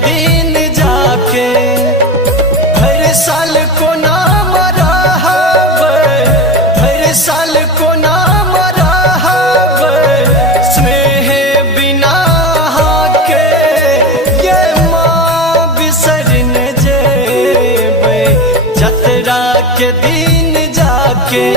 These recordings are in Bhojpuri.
दिन जाके हर साल को नाम रहबै, हर साल को नाम रहबै स्नेह बिना के ये माँ बिसर न जेबै जतरा के दिन जाके।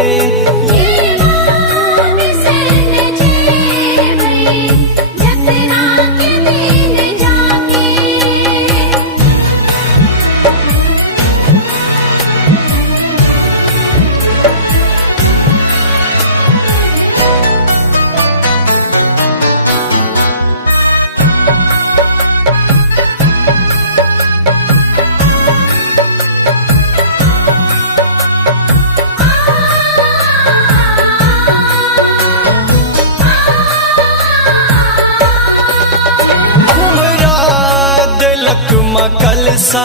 कलसा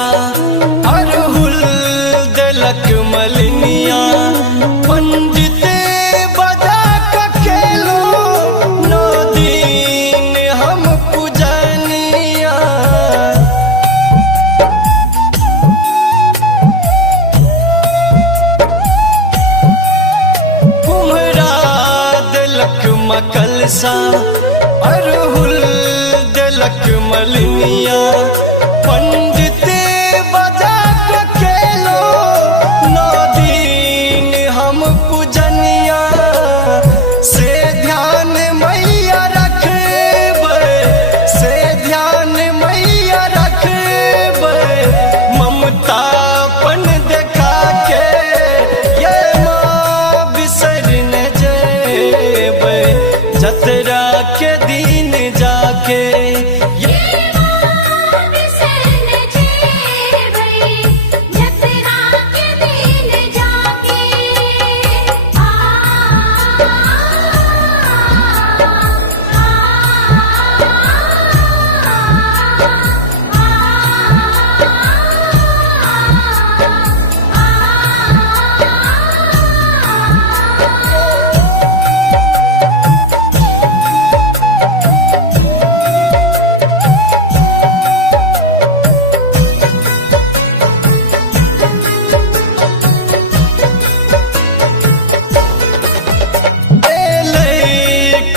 अरहुल देलक मलिनिया, पंडित बजा के खेलो 9 दिन हम पूजनिया। कुम्हरा देलक मकलसा अरहुल देलक मलिनिया, पंडित बजा के खेलो 9 दिन हम पूजनिया। से ध्यान मैया रखबै, से ध्यान मैया रखबै ममतापन देखा के ये माँ बिसर न जेबै जतरा के दिन जाके।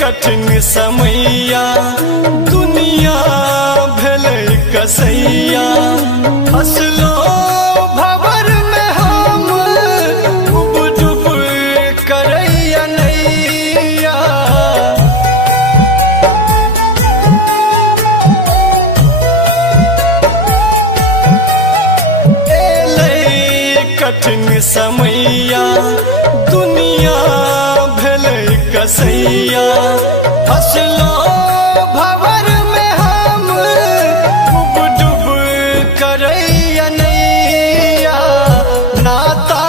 कठिन समैया दुनिया भेलै कसैया, हंसलो भंवर में हम डूब डूब करैया नैया। एलै कठिन समैया दुनिया भेलै कसैया, हंसलो भंवर में हम डूब डूब करैया नैया। नाता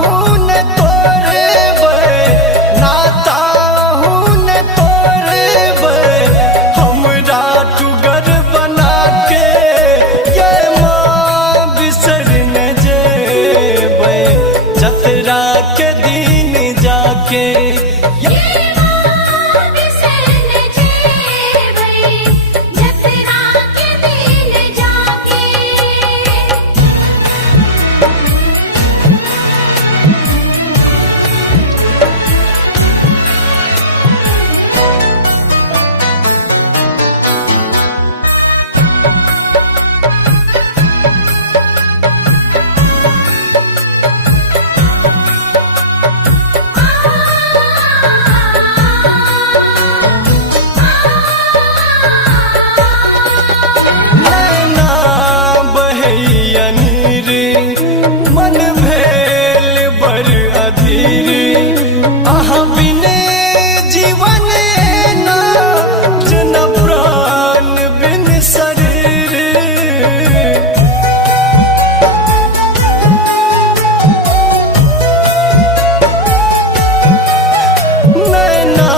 हूँ न तोड़बै, नाता हूँ न तोड़बै हमरा टुगर बना के ये माँ बिसर न जेबै जतरा के दिन जाके। मन भेल बर अधीर अहाँ बिने जीवन ना जन प्राण बिन शरीर। नैना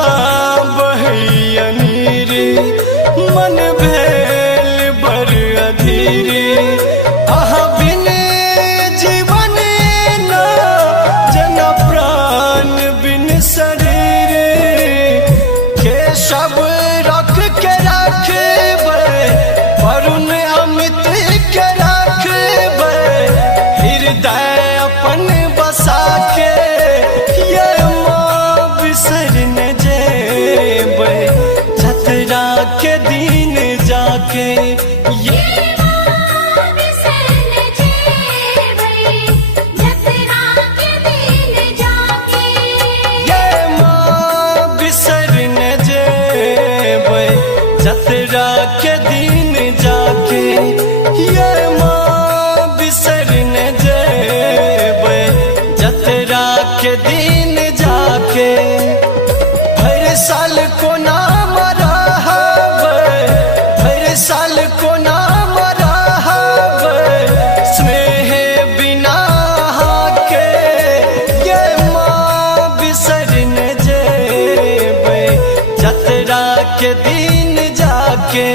बहैया नीर मन भेल बर अधीर अहाँ बिने जीवन ना जन प्राण बिन शरीर। के सब रख के रखबै वरुण अमित जाके ये जतरा के दिन जाके ये माँ बिसरन जेबे जतरा के दिन जाके भर साल को नाम रहबे भर साल को नाम रहबे स्नेह बिना के ये माँ बिसरन जेबे जतरा के दिन जाके